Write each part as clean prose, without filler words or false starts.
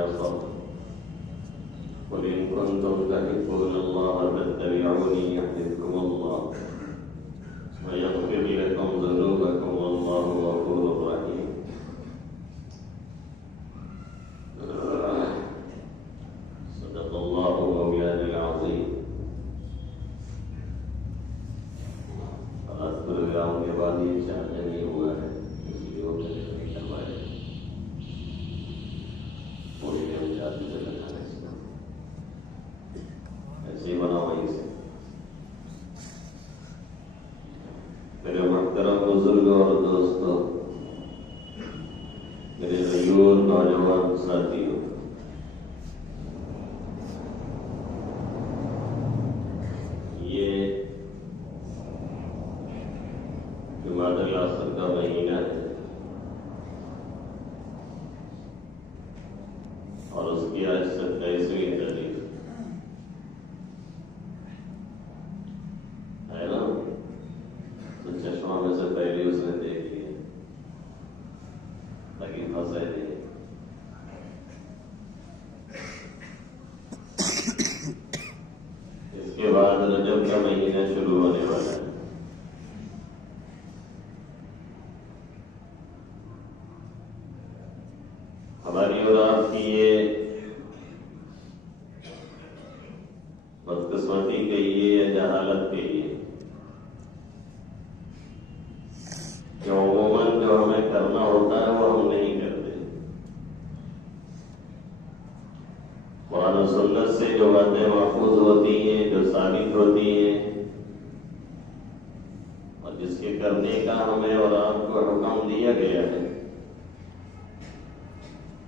يصف قل إن كنتم تحبون الله فاتبعوني يحببكم الله ويغفر لكم ذنوبكم والله غفور رحيم. صدق الله مولانا العظيم. پروگرام کے بعد یہ چارج نہیں ہوا ہے، اس لیے وہ نہیں کروائے. پوری ہم چارج سے لگا ایسے ہی بنا وہیں سے. میرے محترم بزرگوں اور دوستوں، میرے غیور نوجوان ساتھیوں، یہ جماعت العصر کا مہینہ ہے اور اس کی آج 27ویں تاریخ ہے نا. تو چشمہ میں سے پہلے اس نے دیکھ لیا تاکہ پھنسے نہیں. اس کے بعد رجب کا مہینہ شروع ہونے والا ہے. ہماری اور آپ کی یہ بدقسمتی کہیے یا جہالت کہیے کہ عموماً جو ہمیں کرنا ہوتا ہے وہ ہم نہیں کرتے. قرآن و سنت سے جو باتیں محفوظ ہوتی ہیں، جو ثابت ہوتی ہیں اور جس کے کرنے کا ہمیں اور آپ کو حکم دیا گیا ہے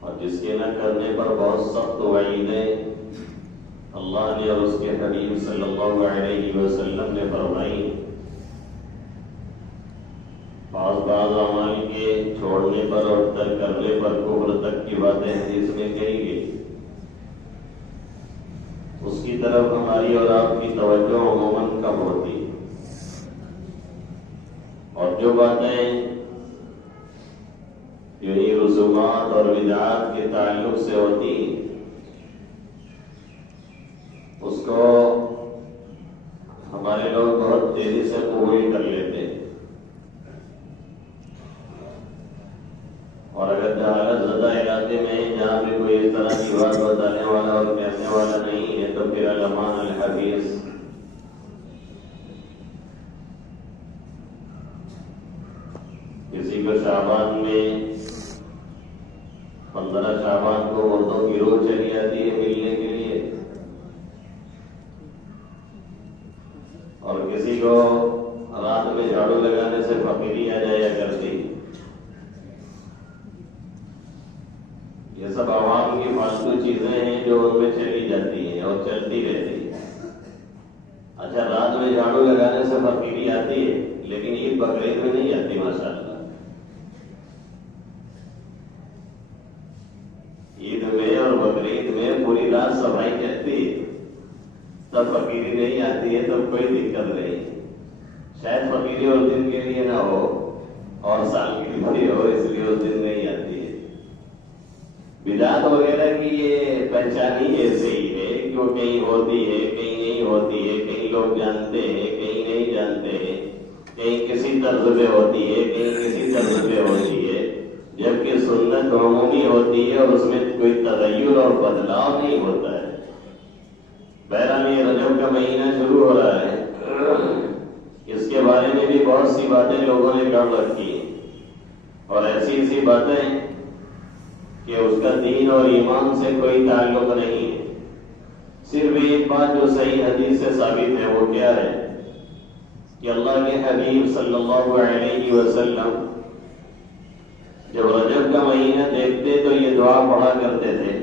اور جس کے نہ کرنے پر بہت سخت وعیدیں اللہ نے اور اس کے حبیب صلی اللہ علیہ وسلم نے فرمائی. بعض اعمال کے چھوڑنے پر اور ترک کرنے پر کفر تک کی باتیں حدیث میں کہی گئی. اس کی طرف ہماری اور آپ کی توجہ عموماً کم ہوتی اور جو باتیں یعنی رسومات اور بدعات کے تعلق سے ہوتی اس کو ہمارے لوگ بہت تیزی سے قبول کر لیتے اور اگر جہالت زدہ علاقے میں جہاں بھی کوئی اس طرح کی بات بتانے والا اور کہنے والا نہیں ہے تو پھر علمان الحدیث کسی کو شعبان میں 15 شعبان کو عورتوں کی روح چلی آتی ہے ملنے کے لیے اور کسی کو رات میں جھاڑو لگانے سے فقیری آ جایا کرتی. یہ سب عوام کی فالتو چیزیں ہیں جو ان میں چلی جاتی ہیں اور چلتی رہتی ہیں. اچھا، رات میں جھاڑو لگانے سے فقیری آتی ہے لیکن عید بقرعید میں نہیں آتی. ماشاءاللہ عید میں اور بقرعید میں پوری رات صفائی کرتی ہے، تب فقیری نہیں آتی ہے. تب کوئی دقت نہیں. شاید فقیری اور دن کے لیے نہ ہو اور سال کے لیے ہو، اس لیے اس دن نہیں آتی ہے. بدعت وغیرہ کی یہ پہچان ہی ایسے ہی ہے کہ وہ کہیں ہوتی ہے کہیں نہیں ہوتی ہے، کہیں لوگ جانتے ہیں کہیں نہیں جانتے ہیں، کہیں کسی طرز پہ ہوتی ہے کہیں کسی طرز پہ ہوتی ہے، جبکہ سنت عمومی ہوتی ہے اور اس میں کوئی تغیر اور بدلاؤ نہیں ہوتا ہے. بہرحال یہ رجب کا مہینہ شروع ہو رہا ہے. اس کے بارے میں بھی بہت سی باتیں لوگوں نے کر رکھی ہیں اور ایسی ایسی باتیں کہ اس کا دین اور ایمان سے کوئی تعلق نہیں ہے. صرف ایک بات جو صحیح حدیث سے ثابت ہے وہ کیا ہے کہ اللہ کے حبیب صلی اللہ علیہ وسلم جب رجب کا مہینہ دیکھتے تو یہ دعا پڑھا کرتے تھے.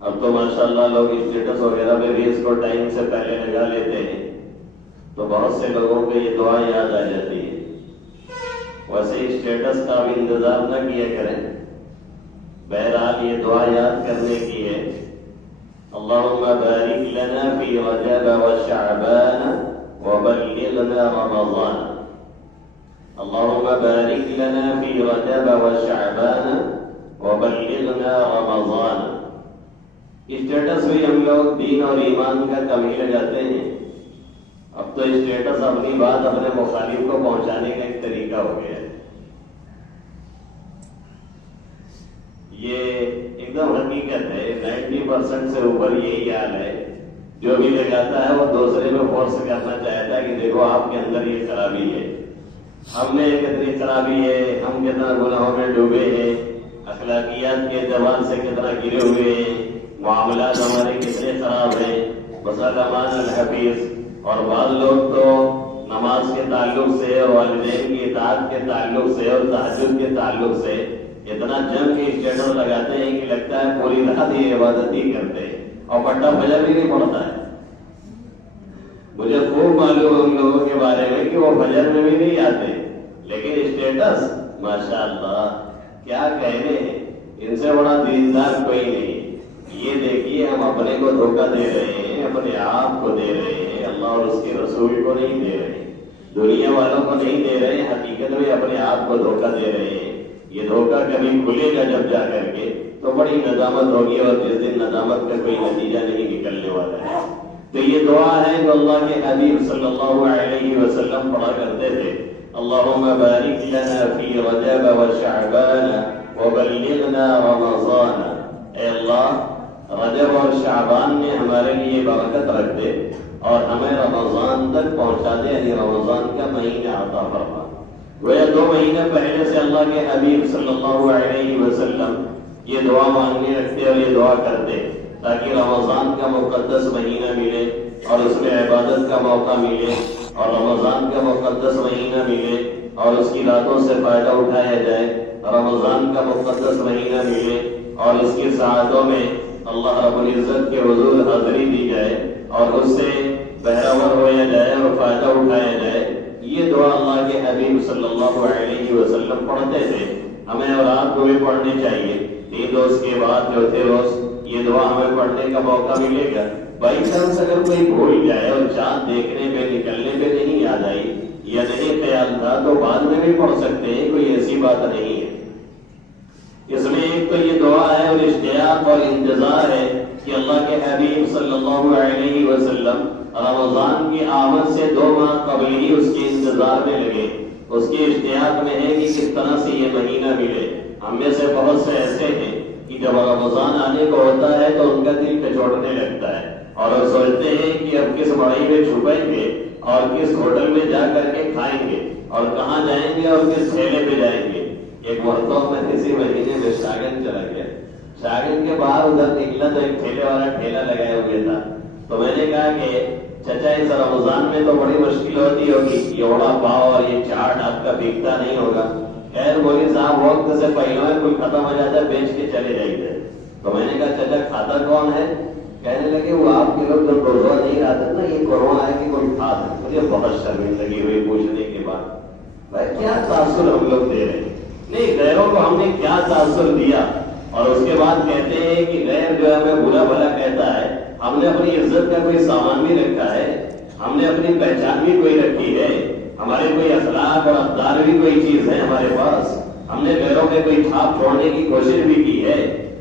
اب تو ماشاءاللہ لوگ اسٹیٹس وغیرہ پہ بھی اس کو ٹائم سے پہلے لگا لیتے ہیں تو بہت سے لوگوں کو یہ دعا یاد آ جاتی ہے. ویسے اسٹیٹس کا بھی انتظار نہ کیا کریں. بہرحال یہ دعا یاد کرنے کی ہے. اللہم بارک لنا فی رجب وشعبان وبلغنا رمضان. اللہم بارک لنا فی رجب وشعبان وبلغنا رمضان. اسٹیٹس بھی ہم لوگ دین اور ایمان کا کم ہی لگاتے ہیں. اب تو اسٹیٹس اپنی بات اپنے مخالف کو پہنچانے کا ایک طریقہ ہو گیا ہے. یہ ایک دم حقیقت ہے. 90% سے اوپر یہی حال ہے. جو بھی لگاتا ہے وہ دوسرے میں فورس کرنا چاہتا ہے کہ دیکھو آپ کے اندر یہ خرابی ہے, ہم میں کتنی خرابی ہے, ہم کتنا گناہوں میں ڈوبے ہیں, اخلاقیات کے اعتبار سے کتنا گرے ہوئے ہیں, معاملات ہمارے کتنے خراب ہیں. بس الامان الحفیظ. اور بعض لوگ تو نماز کے تعلق سے اور والدین کی اطاعت کے تعلق سے اور تہجد کے تعلق سے اتنا جنگ کے اسٹیٹس لگاتے ہیں کہ لگتا ہے پوری رات یہ عبادت ہی کرتے ہیں اور پٹا فجر بھی نہیں پڑتا ہے. مجھے خوب معلوم ہم لوگوں کے بارے میں کہ وہ فجر میں بھی نہیں آتے, لیکن اسٹیٹس ماشاء اللہ کیا کہنے ہیں, ان سے بڑا دیندار کوئی نہیں. یہ دیکھیے ہم اپنے کو دھوکہ دے رہے ہیں, اپنے آپ کو دے رہے ہیں, اللہ اور اس کے رسول کو نہیں دے رہے ہیں, دنیا والوں کو نہیں دے رہے ہیں, حقیقت میں اپنے آپ کو دھوکہ دے رہے ہیں. یہ دھوکہ کبھی کھلے گا جب جا کر کے تو بڑی ندامت ہوگی, اور جس دن ندامت کا کوئی نتیجہ نہیں نکلنے والا ہے. تو یہ دعا ہے جو اللہ کے حبیب صلی اللہ علیہ وسلم پڑھا کرتے تھے, اللہم بارک لنا فی رجب و شعبان وبلغنا رمضان. اے اللہ رجب اور شعبان میں ہمارے لیے برکت رکھ دے اور ہمیں رمضان تک پہنچا دے, یعنی رمضان کا مہینہ عطا فرما. گویا 2 مہینے پہلے سے اللہ کے حبیب صلی اللہ علیہ وسلم یہ دعا مانگنے رکھتے اور یہ دعا کرتے تاکہ رمضان کا مقدس مہینہ ملے اور اس میں عبادت کا موقع ملے, اور رمضان کا مقدس مہینہ ملے اور اس کی راتوں سے فائدہ اٹھایا جائے, رمضان کا مقدس مہینہ ملے اور اس کی ساعتوں میں اللہ رب العزت کے حضور حاضری دی جائے اور اس سے بہراور ہویا جائے اور فائدہ اٹھایا جائے. یہ دعا اللہ کے حبیب صلی اللہ علیہ وسلم پڑھتے تھے. ہمیں اور آپ کو بھی پڑھنی چاہیے. 3 روز کے بعد چوتھے روز یہ دعا ہمیں پڑھنے کا موقع ملے گا. بائی چانس اگر کوئی بھول جائے اور چاند دیکھنے پہ نکلنے پہ نہیں یاد آئی یا نہیں خیال تھا تو بعد میں بھی پڑھ سکتے ہیں, کوئی ایسی بات نہیں ہے. اس میں ایک تو یہ دعا ہے اور اشتیاق اور انتظار ہے کہ اللہ کے حبیب صلی اللہ علیہ وسلم رمضان کی آمد سے 2 ماہ قبل ہی اس کے انتظار میں لگے. اس کے اشتیاق میں ہے کہ کس طرح سے یہ مہینہ ملے. ہم میں سے بہت سے ایسے ہیں کہ جب رمضان آنے کو ہوتا ہے تو ان کا دل کچوڑنے لگتا ہے اور وہ سوچتے ہیں کہ اب کس مڑائی میں چھپیں گے اور کس ہوٹل میں جا کر کے کھائیں گے اور کہاں جائیں گے اور کس ٹھیلے پہ جائیں گے. ایک مرتبہ میں اسی مہینے میں شاگن چلا گیا. شاگن کے باہر ادھر نکلا تو ایک ٹھیلے والا ٹھیلا لگایا ہوئے تھا. تو میں نے کہا کہ چچا اس رمضان میں تو بڑی مشکل ہوتی ہوگی, یہ وڑا پاؤ اور یہ چاٹ آپ کا بکتا نہیں ہوگا. خیر مولوی صاحب وقت سے پہلے میں کوئی ختم ہو جاتا ہے, بیچ کے چلے جائیے. تو میں نے کہا چچا کھاتا کون ہے؟ کہنے لگے وہ آپ کے لوگ جب روزہ نہیں رہتے نا, یہ کورونا ہے کہ کوئی کھاتا ہے. مجھے بہت شرمندگی ہوئی پوچھنے کے بعد, بھائی کیا تاثر ہم لوگ دے رہے ہیں, نہیں غیروں کو ہم نے کیا تاثر دیا. اور اس کے بعد کہتے ہیں کہ غیر جو ہے ہمیں برا بھلا کہتا ہے. ہم نے اپنی عزت کا کوئی سامان بھی رکھا ہے, ہم نے اپنی پہچان بھی کوئی رکھی ہے, ہمارے کوئی اخلاق اور اقدار بھی کوئی چیز ہے ہمارے پاس. ہم نے غیروں کے کوئی چھاپ چھوڑنے کی کوشش بھی کی ہے.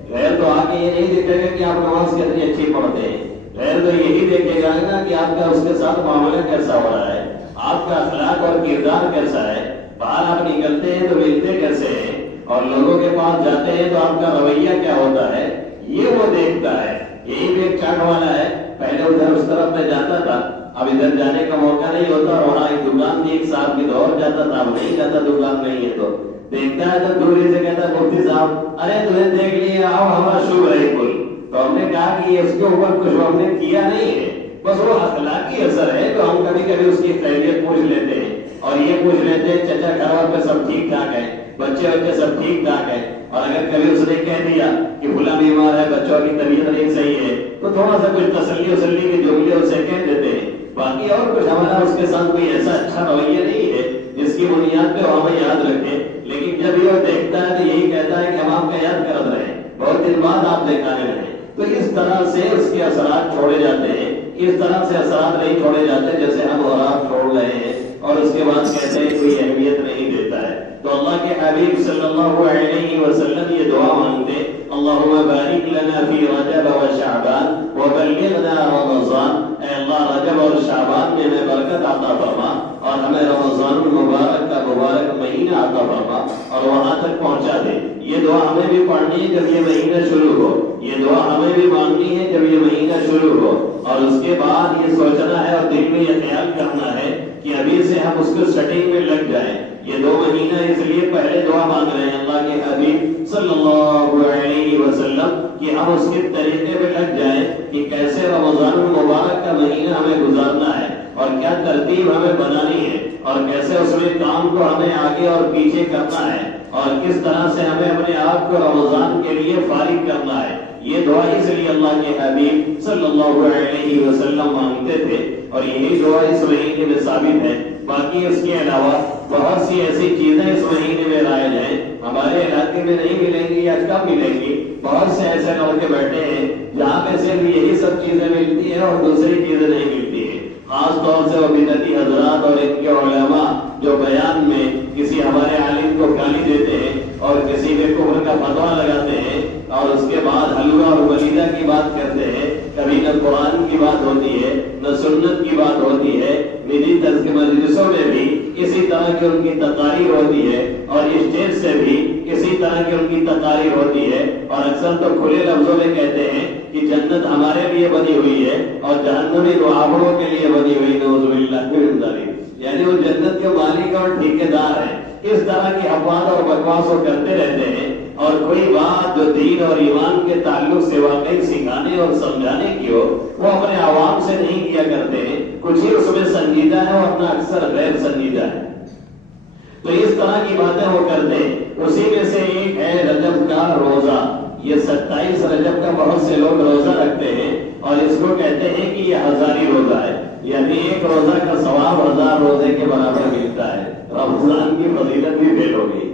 غیر تو آ کے یہ نہیں دیکھے گا کہ آپ نماز کتنی اچھی پڑھتے ہیں, غیر تو یہی دیکھے گا نا کہ آپ کا اس کے ساتھ معاملہ کیسا ہو رہا ہے, آپ کا اخلاق اور کردار کیسا ہے. باہر آپ نکلتے ہیں تو ملتے کیسے ہیں اور لوگوں کے پاس جاتے ہیں تو آپ کا رویہ کیا ہوتا ہے, یہ وہ دیکھتا ہے. یہی بھی ایک چاٹ والا ہے, پہلے ادھر اس طرف میں جاتا تھا, اب ادھر جانے کا موقع نہیں ہوتا. اور وہاں ایک دکان تھی, ایک صاحب کی دور جاتا تھا, اب نہیں جاتا, دکان نہیں ہے تو دیکھتا ہے تو دوری سے کہتا ہے مفتی صاحب ارے تمہیں دیکھ لیا, آؤ ہمارا شکر ہے کل. تو ہم نے کہا کہ اس کے اوپر کچھ ہم نے کیا نہیں ہے, بس وہ اخلاقی اثر ہے. تو ہم کبھی کبھی اس کی خیریت پوچھ لیتے ہیں اور یہ پوچھ لیتے ہیں چچا گھر پہ سب ٹھیک ٹھاک ہے, بچے بچے سب ٹھیک ٹھاک ہے. اور اگر کبھی اس نے کہہ دیا کہ بھلا بیمار ہے, بچوں کی طبیعت نہیں صحیح ہے, تو تھوڑا سا کچھ تسلی وسلی کے جملے اسے کہہ دیتے ہیں. باقی اور کچھ ہمارا اس کے ساتھ کوئی ایسا اچھا رویہ نہیں ہے جس کی بنیاد پہ ہمیں یاد رکھے. لیکن جب یہ دیکھتا ہے تو یہی کہتا ہے کہ ہم آپ کا یاد کرتے رہے, بہت دن بعد آپ دکھانے رہے. تو اس طرح سے اس کے اثرات چھوڑے جاتے ہیں. اس طرح سے اثرات نہیں چھوڑے جاتے جیسے ہم اور آپ چھوڑ رہے ہیں اور اس کے بعد کہتے ہیں کوئی اہمیت نہیں دیتا ہے. تو اللہ کے حبیب صلی اللہ علیہ وسلم یہ دعا مانگتے اللہم بارک لنا فی رجب و شعبان وبلغنا رمضان، اے اللہ رجب اور شعبان میں ہمیں برکت عطا فرما اور ہمیں رمضان المبارک کا مبارک مہینہ عطا فرما اور وہاں تک پہنچا دے۔ یہ دعا ہمیں بھی پڑھنی ہے جب یہ مہینہ شروع ہو، یہ دعا ہمیں بھی مانگنی ہے جب یہ مہینہ شروع ہو، اور اس کے بعد یہ سوچنا ہے اور دل میں یہ خیال کرنا ہے کہ ابھی سے ہم اس کو سیٹنگ میں لگ جائیں۔ یہ 2 مہینہ اس لیے پہلے دعا مانگ رہے ہیں اللہ کے حبیب صلی اللہ علیہ وسلم کہ ہم اس کے طریقے پہ لگ جائیں کہ کیسے رمضان المبارک کا مہینہ ہمیں گزارنا ہے اور کیا ترتیب ہمیں بنانی ہے اور کیسے اس میں کام کو ہمیں آگے اور پیچھے کرنا ہے اور کس طرح سے ہمیں اپنے آپ کو رمضان کے لیے فارغ کرنا ہے۔ یہ دعا اس لیے اللہ کے حبیب صلی اللہ علیہ وسلم مانگتے تھے اور یہی دعا اس مہینے میں ثابت ہے۔ باقی اس کے علاوہ بہت سی ایسی چیزیں اس مہینے میں رائج ہیں، ہمارے علاقے میں نہیں ملیں گی یا کم ملیں گی۔ بہت سے ایسے لڑکے بیٹھے ہیں جہاں پہ صرف یہی سب چیزیں ملتی ہیں اور دوسری چیزیں نہیں ملتی ہیں۔ خاص طور سے وہ بدعتی حضرات اور ان کے علماء جو بیان میں کسی ہمارے عالم کو گالی دیتے ہیں اور کسی کے کفر کا فتویٰ لگاتے ہیں اور اس کے بعد حلوہ اور ولیدہ کی بات کرتے ہیں، کبھی نہ قرآن کی بات ہوتی ہے نہ سنت کی بات ہوتی ہے۔ نجی طرز کے مجلسوں میں بھی اسی طرح کی ان کی تقاریر ہوتی ہے اور اسٹیج سے بھی اسی طرح کی ان کی تقاریر ہوتی ہے، اور اکثر تو کھلے لفظوں میں کہتے ہیں کہ جنت ہمارے لیے بنی ہوئی ہے اور جہنم دعاؤں کے لیے بنی ہوئی، نعوذ باللہ من ذالک، یعنی وہ جنت کے مالک اور ٹھیکیدار ہیں۔ اس طرح کی افواہ اور بکواس وہ کرتے رہتے ہیں اور کوئی بات جو دین اور ایمان کے تعلق سے واقعی سکھانے اور سمجھانے کی ہو وہ اپنے عوام سے نہیں کیا کرتے ہیں۔ کچھ ہی اس میں سنجیدہ ہے اور نہ اکثر غیر سنجیدہ ہے، تو اس طرح کی باتیں وہ کرتے ہیں۔ اسی میں سے ایک ہے رجب کا روزہ۔ یہ 27 رجب کا بہت سے لوگ روزہ رکھتے ہیں اور اس کو کہتے ہیں کہ یہ ہزاری روزہ ہے، یعنی ایک روزہ کا ثواب 1000 روزے کے برابر ملتا ہے۔ رمضان کی فضیلت بھی فیل ہو گئی،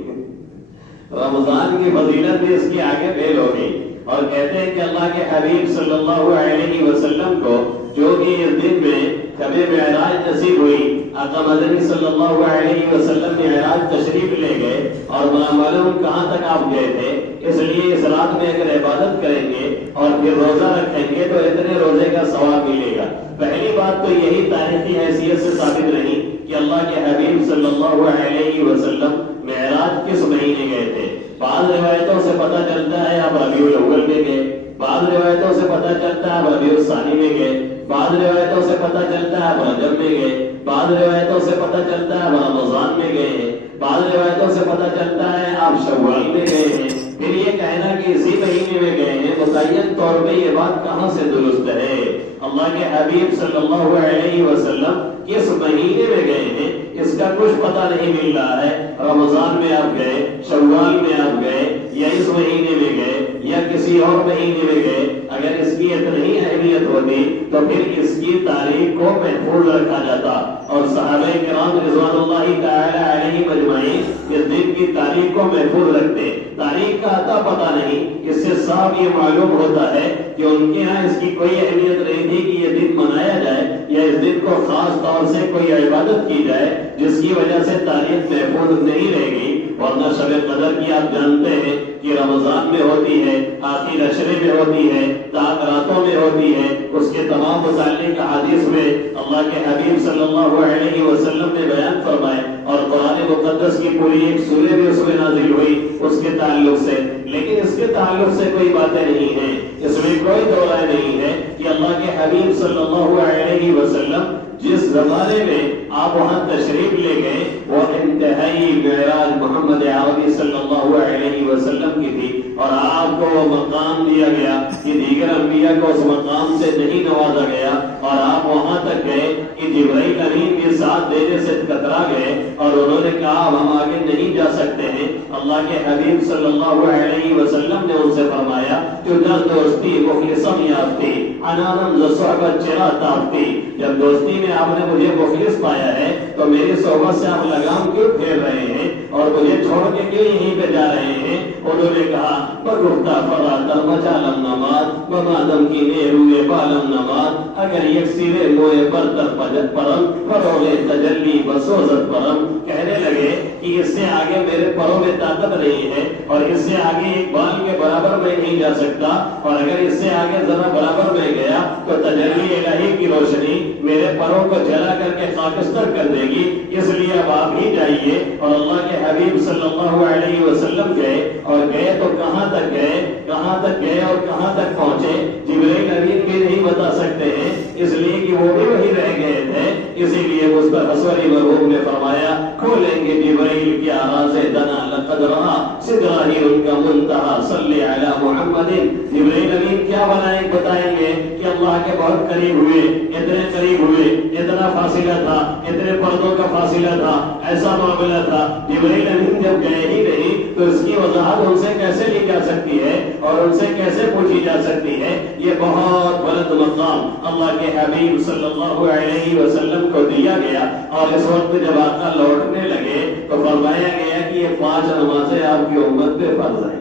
رمضان کی فضیلت بھی اس کے آگے فیل ہو گئی، اور کہتے ہیں کہ اللہ کے حبیب صلی اللہ علیہ وسلم کو جو کہ اس دن میں شب معراج نصیب ہوئی، آقا مدنی صلی اللہ علیہ وسلم معراج تشریف لے گئے اور معلوم کہاں تک آپ گئے تھے، اس لیے اس رات میں اگر عبادت کریں گے اور پھر روزہ رکھیں گے تو اتنے روزے کا ثواب ملے گا۔ پہلی بات تو یہی تاریخی حیثیت سے ثابت رہی کہ اللہ کے حبیب صلی اللہ علیہ وسلم معراج کس مہینے گئے تھے۔ بعض روایتوں سے پتہ چلتا ہے آپ ربیع الاول میں گئے، بعض روایتوں سے پتہ چلتا ہے آپ ربیع الثانی میں گئے، بعض روایتوں سے پتہ چلتا ہے آپ رجب میں گئے، بعض روایتوں سے پتہ چلتا ہے آپ رمضان میں گئے ہیں، بعض روایتوں سے پتہ چلتا ہے آپ شوال میں گئے ہیں۔ پھر یہ کہنا کہ اسی مہینے میں گئے ہیں، متعین طور پہ یہ بات کہاں سے درست ہے؟ اللہ کے حبیب صلی اللہ علیہ وسلم کس مہینے میں گئے ہیں اس کا کچھ پتہ نہیں مل رہا ہے۔ رمضان میں آپ گئے، شوال میں آپ گئے، یا اس مہینے میں گئے یا کسی اور مہینے میں گئے، اگر اس کی اتنی اہمیت ہوتی تو پھر اس کی تاریخ کو محفوظ رکھا جاتا اور صحابہ کرام رضوان اللہ تعالی علیہم اجمعین اس دن کی تاریخ کو محفوظ رکھتے۔ تاریخ کا اتا پتہ نہیں، اس سے صاف یہ معلوم ہوتا ہے کہ ان کے ہاں اس کی کوئی اہمیت نہیں تھی کہ یہ دن منایا جائے یا اس دن کو خاص طور سے کوئی عبادت کی جائے جس کی وجہ سے تاریخ محفوظ نہیں رہ گئی۔ ورنہ شب قدر کی آپ جانتے ہیں کہ رمضان میں ہوتی ہے، آخر عشرے میں ہوتی ہے، تاک راتوں میں ہوتی ہے۔ اس کے تمام متعلق حدیث میں اللہ کے حبیب صلی اللہ علیہ وسلم نے بیان فرمائے اور قرآن مقدس کی پوری ایک سورہ بھی اس میں نازل ہوئی اس کے تعلق سے، لیکن اس کے تعلق سے کوئی باتیں نہیں ہیں، اس میں کوئی دو رائے نہیں ہے کہ اللہ کے حبیب صلی اللہ علیہ وسلم جس زمانے میں آپ وہاں تشریف لے گئے وہ انتہائی معراج محمد عربی صلی اللہ علیہ وسلم کی تھی، اور آپ کو وہ مقام دیا گیا کہ دیگر انبیاء کو اس مقام سے نہیں نوازا گیا، اور آپ وہاں تک گئے کہ جبرائیل امین کے ساتھ دینے سے کترا گئے اور انہوں نے کہا ہم آگے نہیں جا سکتے ہیں۔ اللہ کے حبیب صلی اللہ علیہ وسلم نے ان سے فرمایا کہ در دوستی مخلصم یافتی انانم ز صحبت چرا تافتی، جب دوستی میں آپ نے مجھے مخلص پایا ہے تو میری صحبت سے آپ لگام کیوں پھیر رہے ہیں اور مجھے چھوڑ کے کیوں یہیں پہ جا رہے ہیں؟ انہوں نے کہا بگفتہ فراتر مجالم نماز مادم کی نیروے بالم نماد اگر یک سیرے موئے برتر پرم فروغ تجلی بسوزت پرم. کہنے لگے کہ اس سے آگے میرے پروں میں طاقت نہیں ہے اور اس سے آگے ایک بال کے برابر میں نہیں جا سکتا اور اگر اس سے آگے ذرا برابر میں گیا تو تجلی الہی کی روشنی میرے پروں کو جلا کر کے خاکستر کر دے گی. اس لیے اب آپ ہی جائیے. اور اللہ کے حبیب صلی اللہ علیہ وسلم گئے اور گئے تو کہاں تک گئے اور کہاں تک پہنچے جبرائیل امین بھی نہیں بتا سکتے ہیں اس لیے کہ وہ بھی وہی رہ گئے تھے. اسی لیے مصطفی مرحوم نے فرمایا کھولیں گے جبرائیل کی آراز دنا لقد رہا سدرہ ہی ان کا منتہا صلی علی محمد. جبرائیل امین کیا بتائیں گے کہ اللہ کے بہت قریب ہوئے, اتنے قریب ہوئے, اتنا فاصلہ تھا, اتنے پردوں کا فاصلہ تھا, ایسا معاملہ تھا. جبرائیل امین جب گئے ہی نہیں تو اس کی وضاحت ان سے کیسے لی جا سکتی ہے اور ان سے کیسے پوچھی جا سکتی ہے؟ یہ بہت بلند مقام اللہ کے حبیب صلی اللہ علیہ وسلم کو دیا گیا. اور اس وقت جب آقا لوٹنے لگے تو فرمایا گیا کہ یہ 5 نمازیں آپ کی امت پہ فرض ہیں.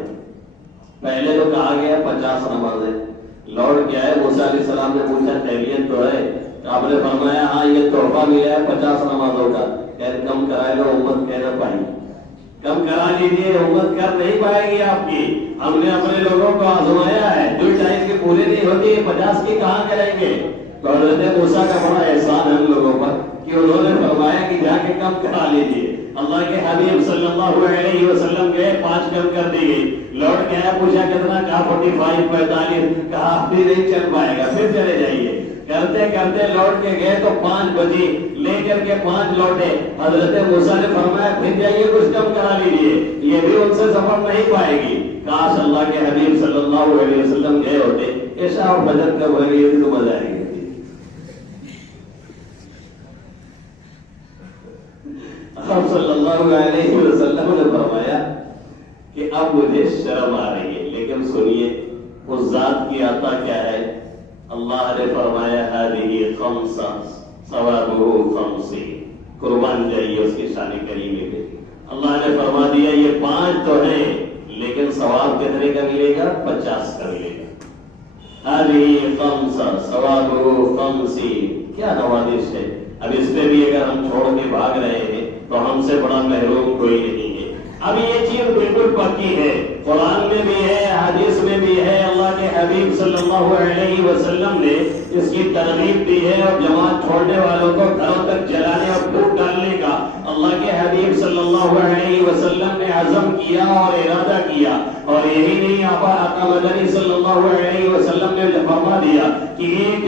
پہلے تو کہا گیا 50 نمازیں. لوٹ گیا ہے, موسیٰ علیہ السلام نے پوچھا خیریت تو ہے؟ آپ نے فرمایا ہاں یہ تحفہ ملا ہے 50 نمازوں کا. کم کرائے لو, امت کہہ نہ پائی. کم کرا لیجیے, امت کر نہیں پائے گی آپ کی. ہم نے اپنے لوگوں کو آزمایا ہے, 2 ٹائم کی پوری نہیں ہوتی, 50 کی کہاں کریں گے؟ تو حضرت موسیٰ کا بڑا احسان ہے ہم لوگوں پر کہ انہوں نے فرمایا کہ جا کے کم کرا لیجیے. اللہ کے حبیب صلی اللہ علیہ وسلم گئے, 5 کم کر دی گئی. لوٹ گیا, پوچھا کتنا؟ کہا 45 45. کہا بھی نہیں چل پائے گا, پھر چلے جائیے. کرتے کرتے لوٹ کے گئے تو 5 بجی, لے کر کے 5 لوٹے. حضرت موسیٰ نے فرمایا پھر جائیے کچھ کم کرا لیجیے, یہ بھی ان سے سفر نہیں پائے گی. کاش اللہ کے حبیب صلی اللہ علیہ وسلم گئے ہوتے, عشاء اور فجر کب ہو گئی تو مزہ آئے گی. آپ صلی اللہ علیہ وسلم نے فرمایا کہ اب مجھے شرم آ رہی ہے, لیکن سنیے اس ذات کی عطا کیا ہے. اللہ نے فرمایا هذه 5 ثوابه 50. قربان جائیے اس کی شان کریمی پہ. اللہ نے فرما دیا یہ 5 تو ہیں لیکن ثواب کتنے کا ملے گا؟ 50 کا ملے گا. هذه 5 ثوابه 50. کیا نوازش ہے. اب اس پہ بھی اگر ہم چھوڑ کے بھاگ رہے ہیں تو ہم سے بڑا محروم کوئی نہیں ہے. اب یہ چیز بالکل پکی ہے, قرآن میں بھی ہے, حدیث میں بھی ہے. اللہ کے حبیب صلی اللہ علیہ وسلم نے اس کی ترغیب دی ہے اور جماعت چھوڑنے والوں کو گھروں تک جلانے اور پھوٹ ڈالنے کا اللہ کے حبیب صلی اللہ علیہ وسلم نے عزم کیا اور ارادہ کیا. اور یہی نہیں, آقا مدنی صلی اللہ علیہ وسلم نے فرما دیا کہ ایک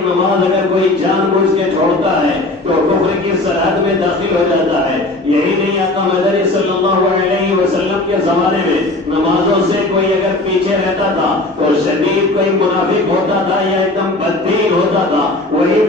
نماز اگر کوئی جان بوجھ کے چھوڑتا ہے تو کفر کی سرحد میں داخل ہو جاتا ہے. یہی نہیں, آقا مدنی صلی اللہ علیہ وسلم کے زمانے میں نمازوں سے کوئی اگر پیچھے رہتا تھا تو شدید کوئی منافق ہوتا تھا یا ایک دم بددین ہوتا تھا, وہی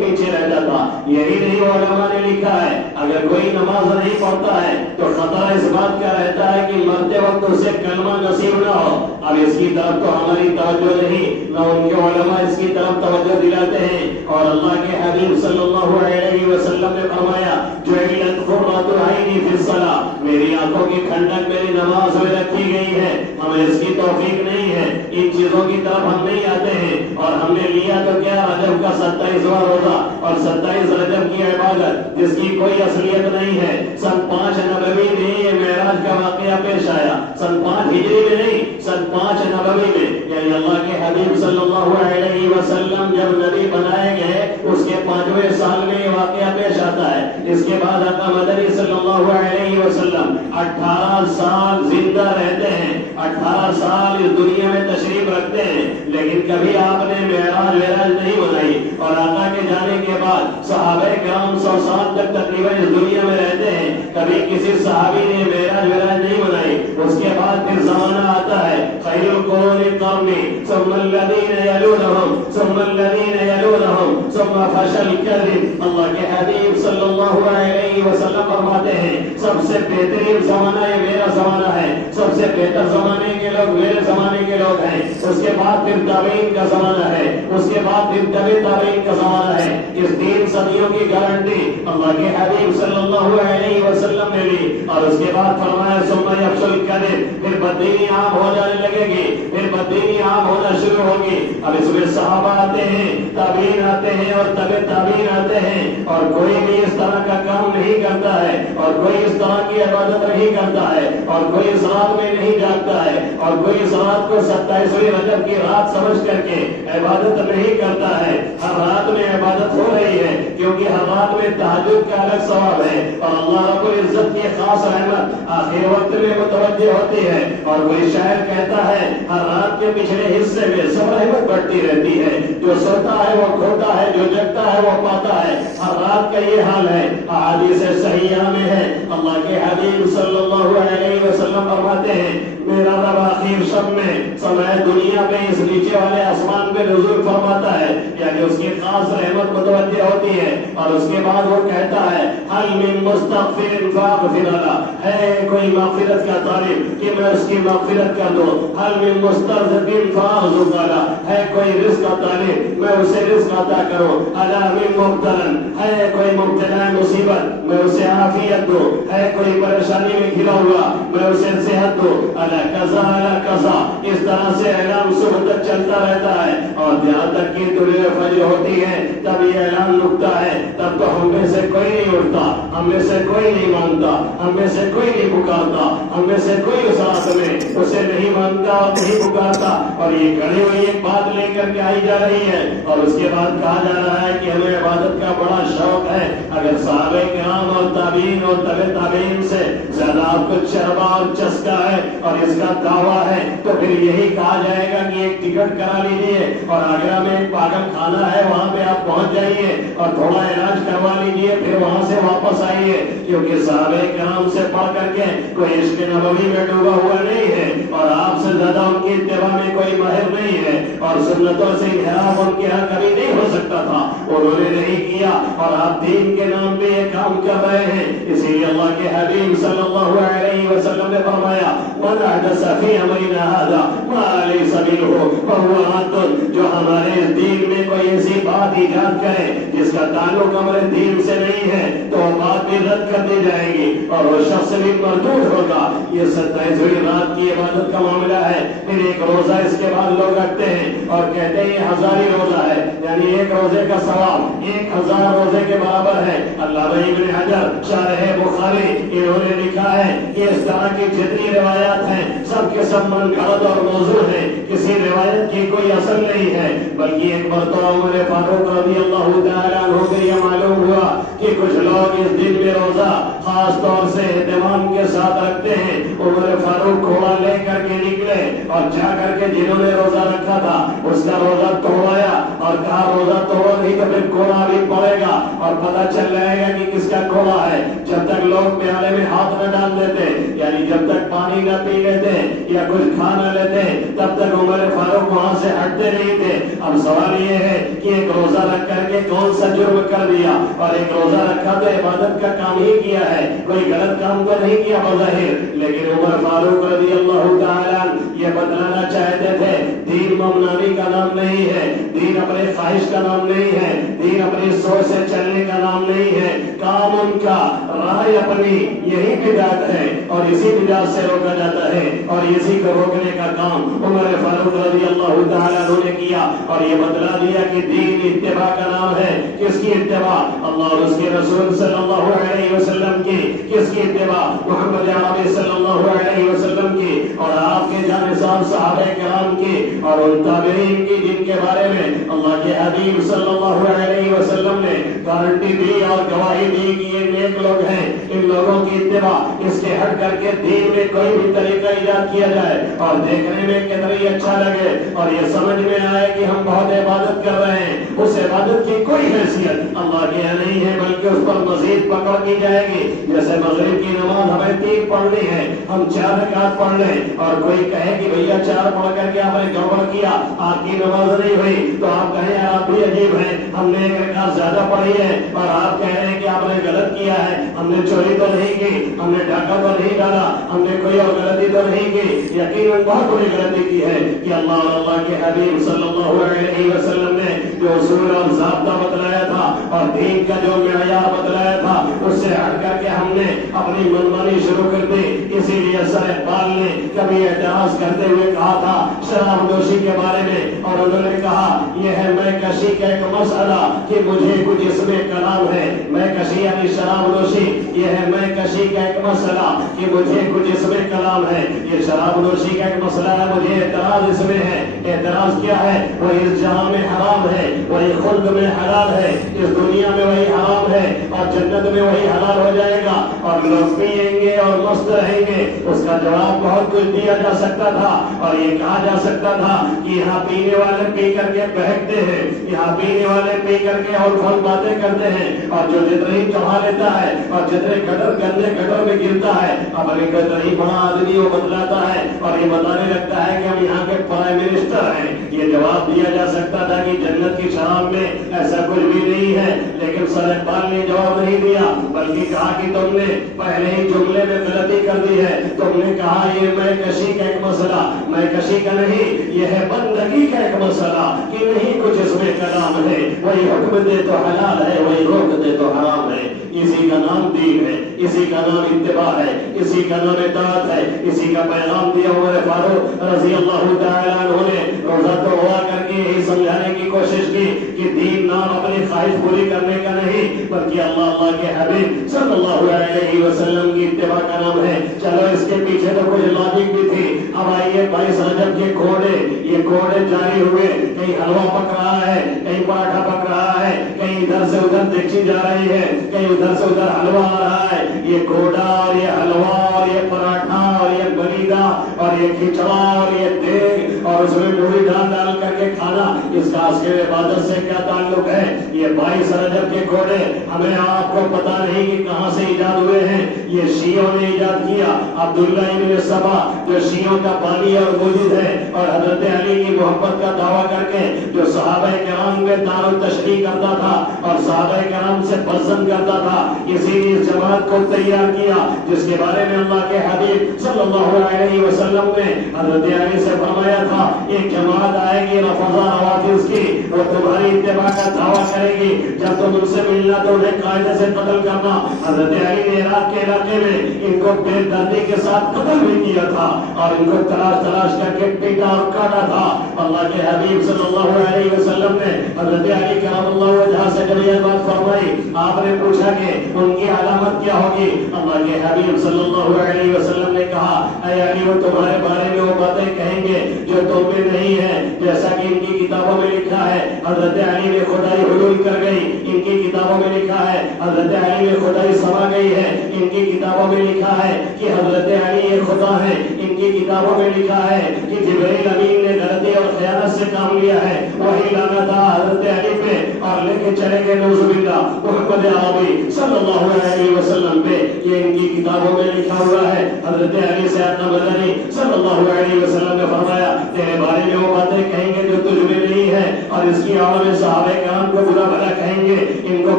پیچھے رہتا تھا. یہی نہیں, علماء نے لکھا ہے اگر کوئی نماز نہیں پڑھتا ہے تو خطرہ اس بات کا رہتا ہے کہ مرتے وقت اسے کلمہ نصیب نہ ہو. اب اس کی طرف تو ہماری توجہ نہیں, نہ ان کے علماء اس کی طرف توجہ دلاتے ہیں. اور اللہ کے حبیب صلی اللہ علیہ وسلم نے فرمایا جعلت قرۃ عینی فی الصلاۃ, میری آنکھوں کی ٹھنڈک میری نماز میں رکھی گئی ہے. ہمیں اس کی توفیق نہیں ہے, ان چیزوں کی طرف ہم نہیں آتے ہیں. اور ہم نے لیا تو کیا رجب کا 27واں روزہ اور 27 رجب کی عبادت جس کی کوئی اصلیت نہیں ہے. سن 5 نبوی میں یہ معراج کا واقعہ پیش آیا, سن 5 ہجری میں نہیں, سن 5 نبوی میں. یعنی اللہ کے حبیب صلی اللہ علیہ وسلم جب نبی بنائے گئے اس کے 5ویں سال میں یہ واقعہ پیش آتا ہے. اس کے بعد آقا مدنی صلی اللہ علیہ وسلم 18 سال زندہ رہتے ہیں, 18 سال اس دنیا میں تشریف رکھتے ہیں, لیکن کبھی آپ نے معراج نہیں بنائی. اور آقا کے جانے کے بعد صحابہ کرام 100 سال تک تقریباً اس دنیا میں رہتے ہیں, کبھی کسی صحابی نے معراج نہیں بنائی. اس کے بعد پھر زمانہ آتا ہے خیر القرون قرنی ثم الذین یلونہم, ثم الذين يلونهم ثم فشل الكذب. اللہ کے حبیب صلی اللہ علیہ وسلم فرماتے ہیں سب سے بہترین زمانہ یہ میرا زمانہ ہے, سب سے بہتر زمانے کے لوگ میرے زمانے کے لوگ ہیں, اس کے بعد پھر تابعین کا زمانہ ہے, اس کے بعد پھر تابعین کا زمانہ ہے. اس 3 صدیوں کی گارنٹی اللہ کے حبیب صلی اللہ علیہ وسلم نے لی, اور اس کے بعد فرمایا ثم یفشل الکذب, پھر بددینی عام ہو جانے لگے گی, پھر بددینی عام ہونا شروع ہوگی. اب اس میں صحابہ آتے ہیں, تابعین آتے ہیں اور تابعین آتے ہیں, اور کوئی بھی اس طرح کا کام نہیں کرتا ہے, اور کوئی اس طرح کی عبادت نہیں کرتا ہے, اور کوئی اس رات میں نہیں جاگتا ہے, اور کوئی اس رات کو 27ویں رجب کی رات سمجھ کر کے عبادت نہیں کرتا ہے. ہر رات میں عبادت ہو رہی ہے, کیونکہ ہر رات میں تہجد کا الگ ثواب ہے, اور اللہ رب العزت کی خاص رحمت آخر وقت میں متوجہ ہوتی ہے. اور کوئی شاعر کہتا ہے ہر رات کے پچھلے حصے میں سب رحمت بڑھتی رہتی ہے, جو سوتا ہے وہ کھوتا ہے, جو جگتا ہے وہ پاتا ہے. ہر رات کا یہ حال ہے. احادیث صحیحہ میں ہے, اللہ کے حبیب صلی اللہ علیہ وسلم فرماتے ہیں میرا رب آخر شب میں سمائے دنیا پہ اس نیچے والے آسمان پہ نزول فرماتا ہے, یعنی اس کی خاص رحمت متوجہ ہوتی ہے, اور اس کے بعد وہ کہتا ہے حل من مستغفر فاغفر له, ہے کوئی مغفرت کا طالب کہ میں اس کی مغفرت کر دوں. حل من مسترزق فاغفر له, ہے کوئی رزق کا طالب میں اسے رزق عطا کروں. الا من مبتلا, ہے کوئی مبتلا مصیبت میں اسے عافیت دوں, ہے کوئی پریشانی میں گھرا ہوا میں اسے صحت دوں. کذا کذا, اس طرح سے اعلان صبح تک چلتا رہتا ہے, اور جہاں تک کہ طلوع فجر ہوتی ہے تب یہ اعلان رکتا ہے. تب تو ہم میں سے کوئی نہیں اٹھتا, ہم میں سے کوئی نہیں مانتا, ہم میں سے کوئی نہیں پکارتا, ہم میں سے کوئی اس رات میں اسے نہیں مانتا اور نہیں پکارتا. اور یہ کھڑی ہوئی ایک بات لے کر کے آئی جا رہی ہے, اور اس کے بعد کہا جا رہا ہے کہ ہمیں عبادت کا بڑا شوق ہے. اگر صحابہ کرام اور تابعین اور تابعین سے زیادہ آپ کو چربا اور چسکا ہے اور اس کا دعویٰ ہے, تو پھر یہی کہا جائے گا کہ ایک ٹکٹ کرا لیجیے اور آگرہ میں ایک پاگل خانہ ہے وہاں پہ آپ پہنچ جائیے اور تھوڑا علاج کروا لیجیے, پھر وہاں سے واپس آئیے. کیونکہ صحابہ کرام سے پڑھ کر کے کوئی عشق نبوی میں ڈوبا ہوا نہیں ہے, اور آپ سے زیادہ ان کی اتباع میں کوئی ماہر نہیں ہے, اور سنتوں سے انحراف ان کے یہاں کبھی نہیں ہو سکتا تھا. انہوں نے نہیں کیا, اور آپ دین کے نام پہ یہ کام کر رہے ہیں. اسی لیے اللہ کے حبیب صلی اللہ علیہ وسلم نے فرمایا من احدث فی امرنا هذا ما ليس منه فهو رد, جو ہمارے دین میں کوئی ایسی بات ایجاد کرے جس کا تعلق ہمارے دین سے نہیں ہے تو وہ بات بھی رد کر دی جائے گی, اور وہ شخص بھی مردود ہوگا. یہ 27ویں رات کی عبادت کا معاملہ ہے. پھر ایک روزہ اس کے بعد لوگ رکھتے ہیں اور کہتے ہیں یہ 1000 روزہ ہے, یعنی ایک روزے کا ثواب 1000 روزے کے برابر ہے. علامہ ابن حجر شارح بخاری انہوں نے لکھا ہے کہ اس طرح کی جتنی روایات ہیں سب کے سب من گھڑت اور موضوع ہیں, کسی روایت کی کوئی اصل نہیں ہے. بلکہ ایک مرتبہ عمر فاروق رضی اللہ تعالیٰ عنہ کو یہ معلوم ہوا کہ کچھ لوگ اس دن میں روزہ خاص طور سے اہتمام کے ساتھ رکھتے ہیں. عمر فاروق گھوڑا لے کر کے نکلے اور جا کر کے جنہوں نے روزہ رکھا تھا اس کا روزہ توڑوایا اور کہا روزہ توڑو نہیں تو پھر کوڑا بھی پڑے گا اور پتہ چل جائے گا کہ کس کا کوڑا ہے. جب تک لوگ پیالے میں ہاتھ نہ ڈال دیتے, یعنی جب تک پانی نہ پی لیتے یا کچھ کھا نہ لیتے, تب تک عمر فاروق وہاں سے ہٹتے نہیں تھے. اب سوال یہ ہے کہ ایک روزہ رکھ کر کے کون سا جرم کر دیا, اور ایک روزہ رکھا تو عبادت کا کام ہی کیا ہے, کوئی غلط کام تو نہیں کیا بظاہر. لیکن عمر فاروق رضی اللہ تعالیٰ یہ بتلانا چاہتے تھے دین ممنانی کا نام نہیں ہے, دین اپنے خواہش کا نام نہیں ہے, دین اپنی سوچ سے چلنے کا نام نہیں ہے. کام ان کا, رائے اپنی, یہی بدعت ہے اور اسی بدعت سے روکا جاتا ہے, اور اسی کو روکنے کا کام عمر فاروق رضی اللہ تعالیٰ عنہ نے کیا. اور یہ بتلا دیا کہ دین اتباع کا نام ہے. کس کی اتباع؟ اللہ اور اس کے رسول صلی اللہ علیہ وسلم کی. کس کی اتباع؟ محمد عربی صلی اللہ علیہ وسلم کی, اور آپ کے جانشین صحابہ کرام کی, اور ان تابعین کی جن کے بارے میں اللہ کے حبیب صلی اللہ علیہ وسلم نے گارنٹی دی اور گواہی دی کہ یہ نیک لوگ ہیں ان لوگوں کی اتباع، اس کے ہٹ کر کے دین میں کوئی بھی طریقہ ایجاد کیا جائے اور دیکھنے میں کتنا ہی اچھا لگے اور یہ سمجھ میں آئے کہ ہم بہت عبادت کر رہے ہیں، اس عبادت کی کوئی حیثیت اللہ کے یہاں نہیں ہے، بلکہ اس پر مزید پکڑ کی جائے گی۔ جیسے مغرب کی نماز ہمیں 3 پڑھنی ہے، ہم 4 رکعت پڑھ لیں اور کوئی کہے کہ بھیا 4 پڑھ کر کے آپ نے گڑبڑ کیا، آپ کی نماز نہیں ہوئی، تو آپ کہیں یار آپ بھی عجیب ہیں، ہم نے 1 رکعت زیادہ پڑھی ہے اور آپ کہہ رہے ہیں کہ آپ نے غلط کیا ہے، ہم نے چوری تو نہیں کی، ہم نے ڈاکہ تو نہیں ڈالا، ہم نے کوئی اور غلطی تو نہیں کی۔ یقیناً بہت بڑی غلطی کی ہے کہ اللہ اور اللہ کے حبیب صلی اللہ علیہ وسلم نے جو اصول اور ضابطہ بتلایا تھا اور دین کا جو معیار بتلایا تھا اس سے ہٹ کر کے ہم نے اپنی منمانی شروع کر دی۔ اسی لیے سر اقبال نے کبھی اعتراض کرتے ہوئے کہا تھا شراب نوشی کے بارے میں، اور انہوں نے کہا یہ ہے میں کشی کا ایک مسئلہ کہ مجھے کچھ اس میں کلام ہے۔ میں کشی یعنی شراب نوشی، یہ ہے میں کشی کا ایک مسئلہ کہ مجھے کچھ اس میں کلام ہے۔ یہ شراب نوشی کا ایک مسئلہ ہے، مجھے اعتراض اس میں ہے۔ اعتراض کیا ہے؟ وہ اس جہاں میں حرام ہے، وہی خلد میں حلال ہے، اس دنیا میں وہی حرام ہے اور جنت میں وہی حلال ہو جائے گا اور لوگ پیئیں گے اور مست رہیں گے۔ اس کا جواب بہت کچھ دیا جا سکتا تھا اور یہ کہا جا سکتا تھا کہ یہاں پینے والے پی کر کے بہکتے ہیں، یہاں پینے والے پی کر کے اور فن باتیں کرتے ہیں اور جو جتنی چڑھا لیتا ہے اور جتنے گندے گٹر میں گرتا ہے اپنے کتنی بڑا آدمی وہ بتلاتا ہے اور یہ بتانے لگتا ہے کہ ہم یہاں کے پرائم منسٹر ہیں۔ یہ جواب دیا جا سکتا تھا کہ جنت کی شراب میں ایسا کچھ بھی نہیں ہے، لیکن سر اقبال نے جواب نہیں دیا بلکہ کہا کہ تم نے پہلے ہی جملے میں غلطی کر دی ہے۔ تم نے کہا یہ میں کشی کا ایک مسئلہ، میں کشی کا نہیں، یہ ہے بندگی کا ایک مسئلہ کہ نہیں کچھ اس میں کلام ہے، وہی حکم دے تو حلال ہے، وہی روک دے تو حرام ہے۔ اسی کا نام دین ہے، اسی کا نام اتباع ہے، اسی کا نام اطاعت ہے، اسی کا پیغام دیا عمر فاروق رضی اللہ تعالیٰ عنہ نے روزہ تو ہوا کر کے یہی سمجھانے کی کوشش کی کہ دین نام اپنی خواہش پوری کرنے کا نہیں بلکہ اللہ کے حبیب صلی اللہ علیہ وسلم کی اتباع کا نام ہے۔ چلو اس کے پیچھے تو کچھ لاجک بھی تھی۔ اب آئیے 22 رجب کے کوڑے، یہ کوڑے جاری ہوئے، کہیں حلوہ پک رہا ہے، کہیں پراٹھا پک رہا ہے، کہیں ادھر سے ادھر دیکھی جا رہی ہے، کہیں ادھر سے ادھر حلوہ آ رہا ہے۔ یہ کوڑا اور یہ حلوہ اور یہ پراٹھا اور یہ بلیدہ اور یہ کھچڑا اور یہ دیگ اور اس میں موڑی ڈال کر کے کھانا، اس کا اس کے عبادت سے کیا تعلق ہے؟ یہ 22 رجب کے کوڑے ہمیں آپ کو پتا نہیں کہ کہاں سے ایجاد ہوئے ہیں، یہ شیعوں نے ایجاد کیا۔ عبداللہ ابن سبا جو شیعوں کا بانی اور موجود ہے اور حضرت علی کی محبت کا دعویٰ کر کے جو صحابہ کرام میں دار التشریح کرتا تھا اور صحابہ کرام سے پسند کرتا تھا، اسی لیے اس جماعت کو تیار کیا جس کے بارے میں اللہ کے حبیب صلی اللہ علیہ وسلم نے حضرت علی سے فرمایا تھا ایک جماعت آئے گی رفضا روافض کی، وہ تمہاری اتباع کا دعویٰ کرے گی، جب تم ان سے ملنا تو انہیں قاعدے سے قتل کرنا۔ حضرت علی نے عراق کے علاقے میں ان کو بے دردی کے ساتھ قتل بھی کیا تھا اور ان کو تلاش کر کے پیٹا اور کاٹا تھا۔ اللہ کے حبیب صلی اللہ علیہ وسلم نے حضرت علی کرام اللہ وجہ سے جب یہ بات فرمائی، آپ نے پوچھا کہ ان کی علامت کیا ہوگی؟ اللہ کے حبیب صلی اللہ علیہ وسلم نے کہا اے علی وہ تمہارے بارے میں وہ باتیں کہیں گے جو تم میں نہیں ہے، جیسا کہ ان کی کتابوں میں لکھا ہے حضرت علی میں خدائی حلول کر گئی، ان کی کتابوں میں لکھا ہے حضرت علی میں خدائی سما گئی ہے، ان کی کتابوں میں لکھا ہے کہ حضرت علی یہ خدا ہے، ان کی کتابوں میں لکھا ہے کہ جبرائیل امین نے غلطی اور خیانت سے کام لیا ہے، وہی لعنت حضرت علی پہ اور لے کے چلے گئے نعوذ باللہ محمد عربی صلی اللہ علیہ وسلم پہ، یہ ان کی کتابوں میں لکھا ہوا ہے۔ حضرت علی سے آدم مدنی صلی اللہ علیہ وسلم نے فرمایا تیرے بارے میں وہ باتیں کہیں گے جو تجھ میں نہیں ہے اور اس کی آڑ میں صحابہ کرام کو برا بھلا کہیں گے، ان کو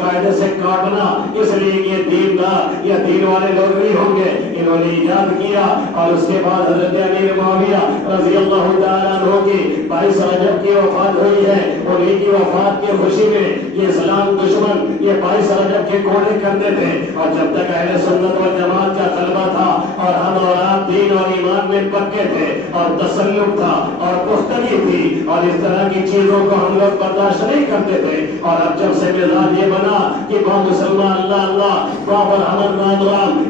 قاعدے سے کاٹنا، اس لیے کہ دین دار یا دین والے لوگ نہیں ہوں گے، انہوں نے ایجاد کیا۔ اور اس کے بعد حضرت امیر معاویہ رضی اللہ تعالیٰ عنہ کی 22 رجب کی وفات ہوئی ہے، انہیں کی وفات کی خوشی میں یہ اسلام دشمن یہ 22 رجب کے کوڑے کرتے تھے، اور جب تک اہل سنت والجماعت کا غلبہ تھا اور ہم اور آپ دین اور ایمان میں پکے تھے اور تسلط تھا اور پختگی تھی اور اس طرح کی چیزوں کو ہم لوگ برداشت نہیں کرتے تھے، اور اب جب سے مزاج یہ بنا کہ وہ مسلمان اللہ اللہ، وہ پر ہمن رام